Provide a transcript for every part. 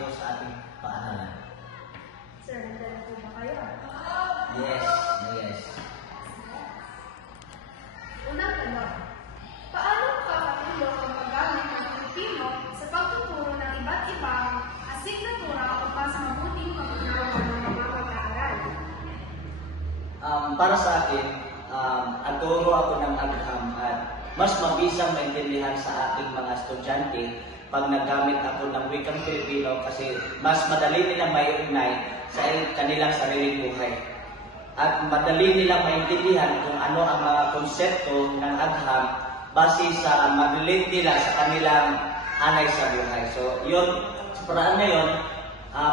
dito sa ating paaralan. Sir, nandun po ba kayo? Yes, yes. Unang tanong, paano makakatulong ang paggamit ng Pilipino sa pagtuturo ng iba't ibang asignatura upang sa mabuting pagtuturo ng mga mag-aaral? Para sa akin, nagturo ako ng agham at mas mabisang maintindihan sa ating mga estudyante pag nagamit ako ng wikang Filipino kasi mas madali nilang maiugnay sa kanilang sariling buhay. At madali nilang maintindihan kung ano ang mga konsepto ng agham base sa mag-relate nila sa kanilang hanay sa buhay. So, yun, sa paraan ngayon,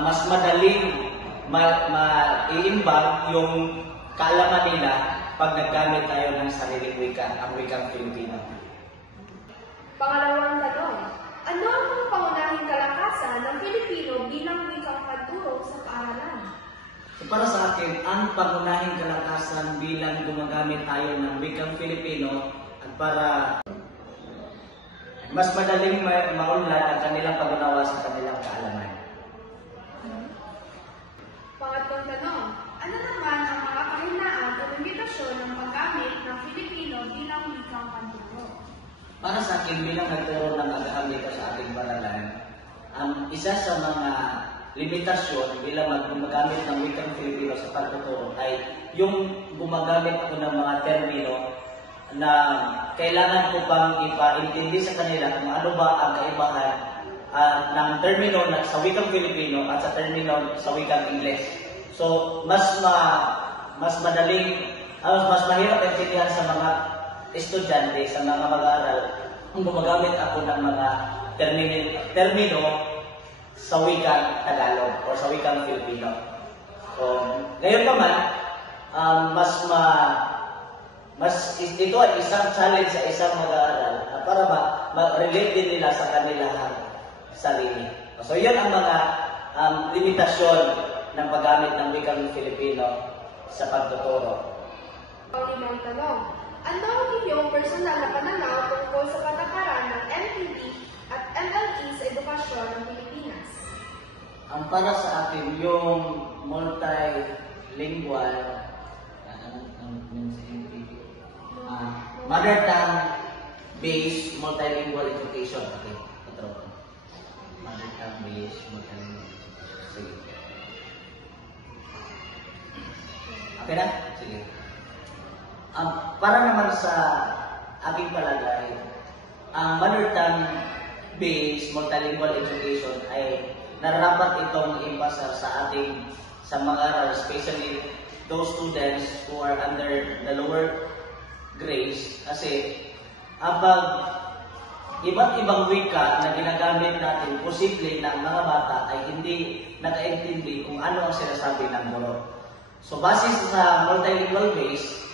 mas madaling ma-iimbag yung kaalaman nila pag naggamit tayo ng sariling wika, ang wikang Filipino. Pangalawang tanong, ano ang mga pangunahing kalakasan ng Pilipino bilang wikang pagturo sa paaralan? So para sa akin, ang pangunahing kalakasan bilang gumagamit tayo ng wikang Filipino at para mas madaling maunlad ang kanilang pag-unawa sa kanilang kaalaman. Pangatlong tanong, ano naman ang mga kahinaan o limitasyon ng paggamit ng Filipino bilang wikang pagturo? Para sa akin, bilang nagturo ng agham dito sa ating paaralan, isa sa mga limitasyon bilang gumagamit ng wikang Filipino sa pagtuturo ay yung gumagamit ako ng mga termino na kailangan ko pang ipaintindi sa kanila kung ano ba ang kaibahan ng termino sa wikang Filipino at sa termino sa wikang Ingles. So, mas madaling, mas mahirap intindihan sa mga estudyante, sa mga mag-aaral, kung gumagamit ako ng mga termino sa wikang Tagalog o sa wikang Filipino. So, ngayon naman, ito ay isang challenge sa isang mag-aaral para ma-relate din nila sa kanilang sarili. So, yan ang mga limitasyon ng paggamit ng wikang Filipino sa pagtuturo. Panglimang tanong, ano ang inyong personal na pananaw tungkol sa patakaran ng MPD at MLE sa edukasyon ng Pilipinas? Para sa akin, yung multilingual, mother tongue-based multilingual education. Okay, patro po. Mother tongue-based multilingual education. Sige. Okay na? Sige. Para naman sa aking palagay, ang mother tongue-based multilingual education ay nararapat itong i-impasa sa mga aral, especially those students who are under the lower grades. Kasi pag iba't ibang wika na ginagamit natin, posible na ang mga bata ay hindi nakaintindi kung ano ang sinasabi ng guro. So, base sa multilingual-based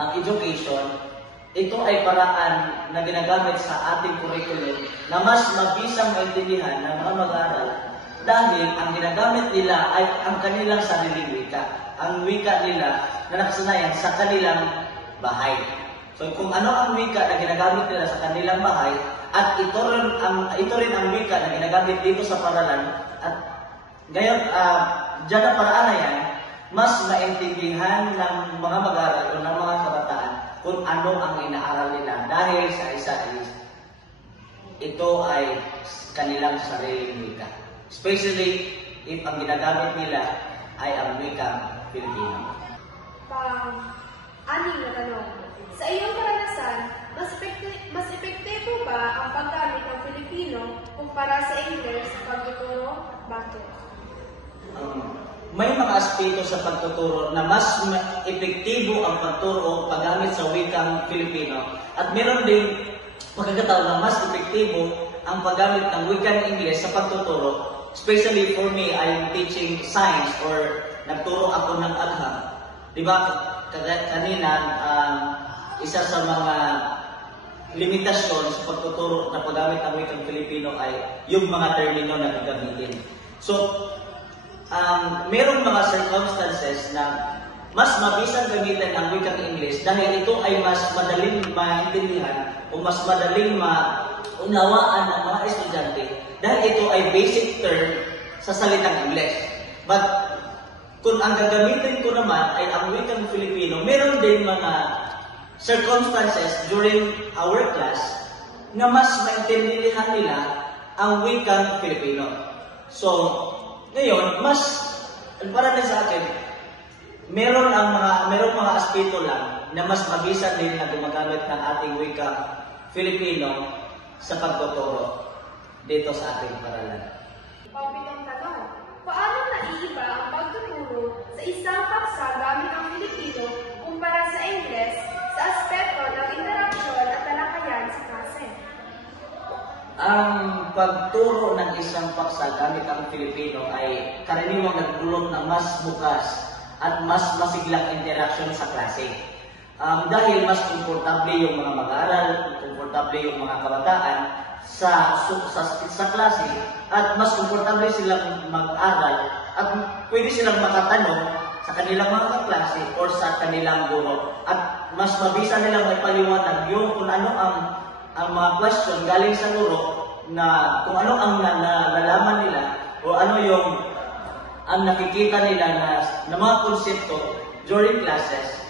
education, ito ay paraan na ginagamit sa ating curriculum na mas mabisang maintindihan ng mga mag-aaral dahil ang ginagamit nila ay ang kanilang sariling wika. Ang wika nila na nakasanayan sa kanilang bahay. So kung ano ang wika na ginagamit nila sa kanilang bahay at ito rin ang wika na ginagamit dito sa paaralan at ngayon, dyan ang paraan na yan, mas maintindihan ng mga mag-aaral o ng mga kabataan kung ano ang inaaral nila dahil sa isa-is ito ay kanilang sariling wika. Especially if ang ginagamit nila ay ang wikang Filipino. Anim na tanong, sa iyong karanasan, mas epektibo ba ang paggamit ng Filipino kumpara sa Ingles sa pagtuturo at bakit? May mga aspeto sa pagtuturo na mas epektibo ang pagturo paggamit sa wikang Filipino at meron din pagkakataon na mas epektibo ang paggamit ng wikang Ingles sa pagtuturo. Especially for me, I'm teaching science or nagturo ako ng agham. Diba, kanina, isa sa mga limitasyon sa pagtuturo na paggamit ng wikang Filipino ay yung mga termino na gagamitin. So, merong mga circumstances na mas mabisang gamitin ang wikang English dahil ito ay mas madaling maintindihan o mas madaling maunawaan ng mga estudyante dahil ito ay basic term sa salitang English. But kung ang gagamitin ko naman ay ang wikang Filipino, meron din mga circumstances during our class na mas maintindihan nila ang wikang Filipino. So, ngayon, para din sa akin, merong mga aspeto lang na mas mabisa din na gumagamit ng ating wikang Filipino sa pagtuturo dito sa ating paralan. Pangpitong tanong, paano naiiba ang pagtuturo sa isang paksa gamit ang Filipino kumpara sa Ingles sa aspeto ng interaksyon at talakayan sa klase? Ang pagturo ng isang paksa gamit ang Filipino ay karaniwang nagdulot ng mas bukas at mas masiglang interaksyon sa klase. Dahil mas komportable yung mga mag-aaral, komportable yung mga kabataan sa klase, at mas komportable silang mag-aral at pwede silang makatanong sa kanilang mga kaklase o sa kanilang guro. At mas mabisa nilang may paliwanag yung kung ano ang mga question galing sa guro, na kung ano ang nalalaman nila o ano yung ang nakikita nila na mga konsepto during classes,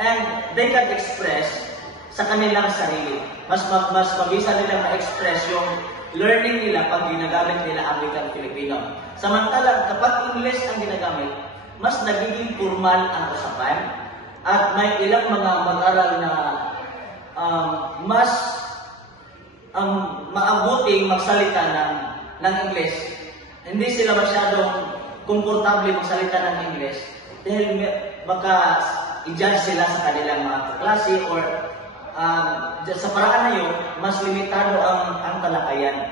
and they can express sa kanilang sarili. Mas mabisa nilang ma-express yung learning nila pag ginagamit nila ang wikang Filipino. Samantalang kapag English ang ginagamit, mas nagiging formal ang usapan at may ilang mga mag-aral na mas maabuting magsalita ng English. Hindi sila masyadong komportable magsalita ng English dahil baka i-judge sila sa kanilang mga kaklase or sa paraan na yun, mas limitado ang talakayan.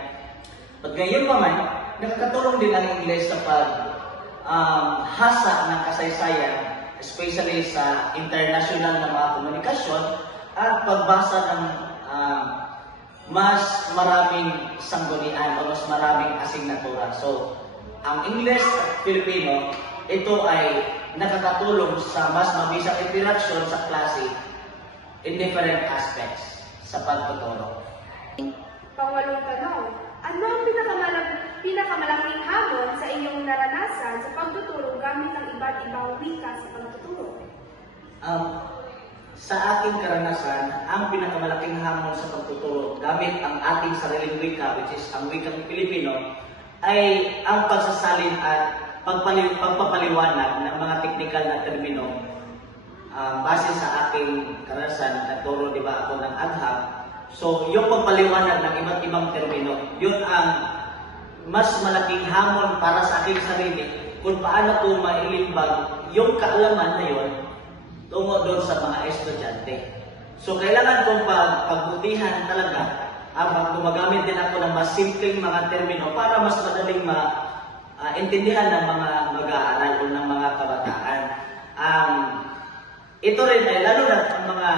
At ngayon pa man, nakakatulong din ang English sa paghasa ng kasaysayan, especially sa international na mga komunikasyon at pagbasa ng mas maraming sanggunian o mas maraming asignatura. So, ang English at Filipino, ito ay nakakatulong sa mas mabisang interaksyon sa klase in different aspects sa pagtuturo. Pangwalong tanong, ano ang pinakamalaking hamon sa inyong naranasan sa pagtuturo gamit ang iba't ibang wika sa pagtuturo? Sa aking karanasan, ang pinakamalaking hamon sa pagtuturo gamit ang ating sariling wika, which is ang wikang Filipino, ay ang pagsasalin at pagpapaliwanag ng mga teknikal na termino. Base sa aking karanasan, nagturo ako ng agham. So, yung pagpaliwanag ng iba't ibang termino, yun ang mas malaking hamon para sa aking sarili kung paano ko mailimbag yung kaalaman na yun tungo doon sa mga estudyante. So, kailangan kong pagbutihan talaga gumagamit din ako ng mas simpleng mga termino para mas madaling intindihan ng mga mag-aaral o ng mga kabataan. Ito rin ay lalo na ang mga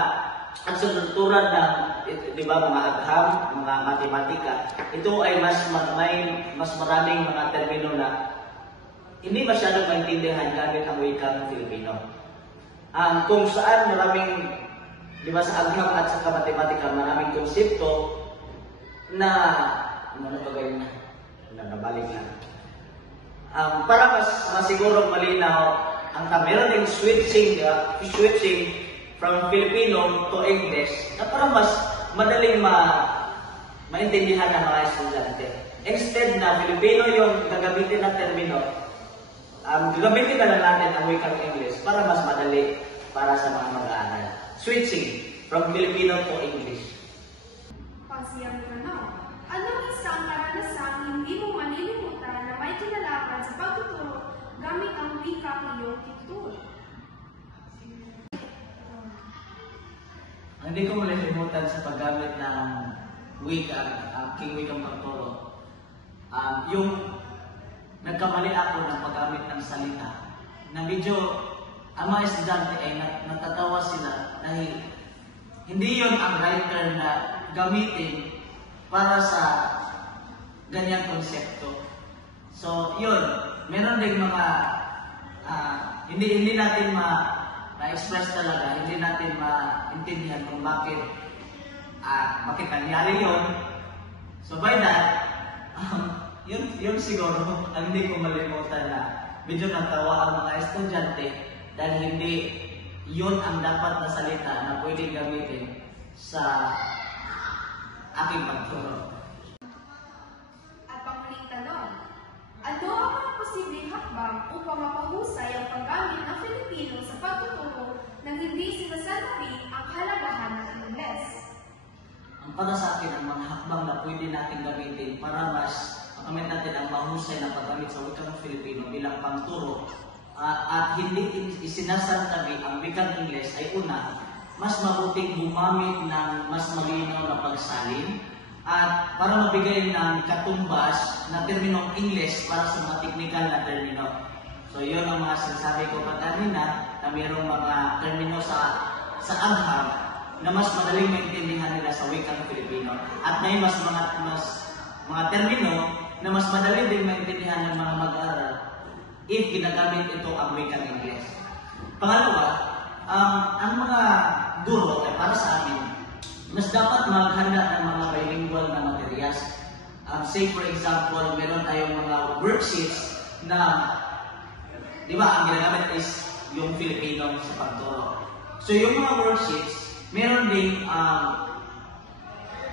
sunod-turan ng mga agham, mga matematika. Ito ay mas maraming mga termino na hindi masyadong maintindihan gamit ang wikang Filipino. Kung saan maraming, sa agham at sa matematika, maraming konsepto na nabalik lang. Para mas masigurong malinaw, meron ding switching from Filipino to English na para mas madaling maintindihan ng mga estudyante. Instead na Filipino yung gagamitin na termino, gagamitin na lang natin ang wikang English para mas madali para sa mga mag-aaral. Switching from Filipino to English. Pangsiyang tanong, anong isang karanasang hindi mo malilimutan na may kinalaman sa pagtuturo gamit ang wikang iyong tinuturo? Hindi ko malilimutan sa paggamit ng wika, aking wikang pagturo. Yung nagkamali ako ng paggamit ng salita na medyo ang mga estudyante ay natatawa sila dahil hindi yon ang right term na gamitin para sa ganyang konsepto. So, yun, meron ding mga hindi natin ma-express talaga, hindi natin maintindihan kung bakit nangyari yun. So, by that, yun siguro ang hindi ko malimutan na medyo natawa ang mga estudyante dahil hindi yun ang dapat na salita na pwedeng gamitin sa aking pagturo. At panghuling tanong, ano ang mga posibleng hakbang upang mapahusay ang paggamit ng Filipino sa pagtuturo nang hindi sinasabi ang kahalagahan ng Ingles? Ang para sa akin, ang mga hakbang na pwede natin gamitin para mas makamit natin ang mahusay na paggamit sa wikang Filipino bilang pangturo at hindi isinasantabi ang wikang Ingles ay una, mas mabuting gumamit ng mas malinaw na pagsalin at para mabigay ng katumbas na terminong Ingles para sa mga technical na termino. So yun ang mga sinasabi ko kanina na mayroong mga termino sa agham na mas madaling maintindihan nila sa wikang Filipino. At may mga termino na mas madali din maintindihan ng mga mag-aaral if ginagamit ito ang wikang Ingles. Pangalawa, ang mga guro ay para sa amin, mas dapat maghanda ng mga bilingual na materials. Say for example, meron tayong mga worksheets na, di ba, ang ginagamit is yung Filipino sa pagturo. So yung mga worksheets, meron din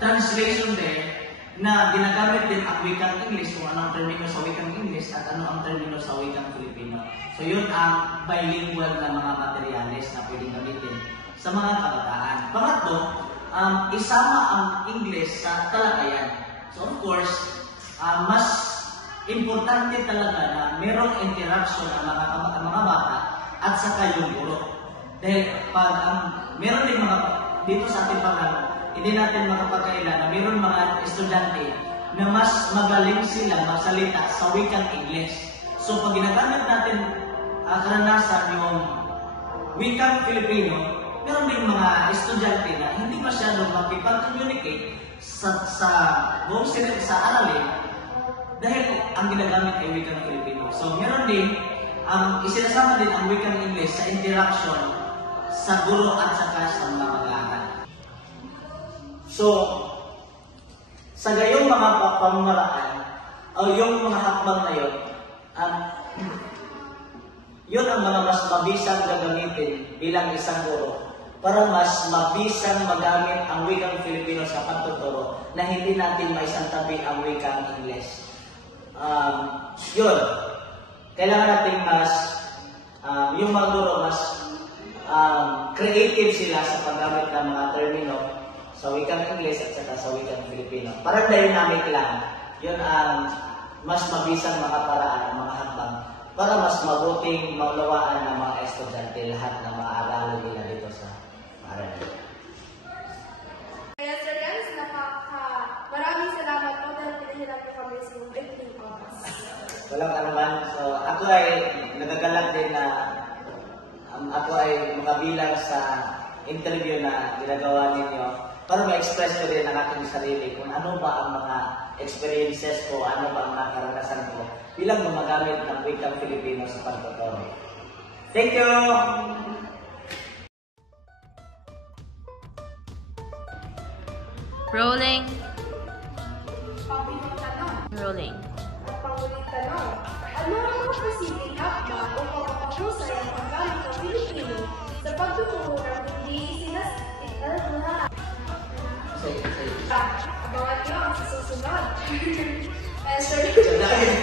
translation there na ginagamit din ang wikang English, kung anong termino sa wikang English at ano ang termino sa wikang Filipino. So yun ang bilingual na mga materyales na pwedeng gamitin sa mga kabataan. Pangatlo, isama ang English sa talakayan. So of course, mas importante talaga na merong interaction ang mga bata at saka yung guro. Dahil pag meron din mga dito sa ating pangano, hindi natin makapagkaila na mayroon mga estudyante na mas magaling sila magsalita sa wikang English. So pag ginagamit natin karanasan yung wikang Filipino, meron din mga estudyante na hindi masyadong makipag-communicate sa aralin dahil ang ginagamit ay wikang Filipino. So meron din, isinasama din ang wikang English sa interaction sa guro at saka sa mga mag-aaral. So, sa gayong mga pamamaraan, o yung mga hakbang na yun, yun ang mga mas mabisang gagamitin bilang isang guro para mas mabisang magamit ang wikang Filipino sa pagtuturo na hindi natin maisantabi ang wikang English. Yun. Kailangan natin mas, yung mga guro mas creative sila sa paggamit ng mga termino sa wikang English at saka sa wikang Filipino. Parang dynamic lang. Yun ang mas mabisang makaparaan ng mga hakbang para mas mabuting maunawaan ng mga estudyante lahat ng mga aralo nila dito sa aralan. Kaya Sir Jens, maraming salamat po dahil pinahirap ko kami sa mga opening oras. Walang anuman. So, ako ay nagagalak din na ako ay makabilang sa interview na ginagawa ninyo para ma-express ko din ang aking sarili kung ano ba ang mga experiences ko, ano ba ang mga karanasan ko bilang gumagamit ng wikang Filipino sa pagtuturo. Thank you! Rolling. Panghuling tanong. Rolling. At panghuling tanong, ano ang mga posibleng hakbang upang mapahusay ang paggamit ng Filipino sa pagtuturo ng hindi Say. Abangan nyo ang susunod. Sir, So, dahil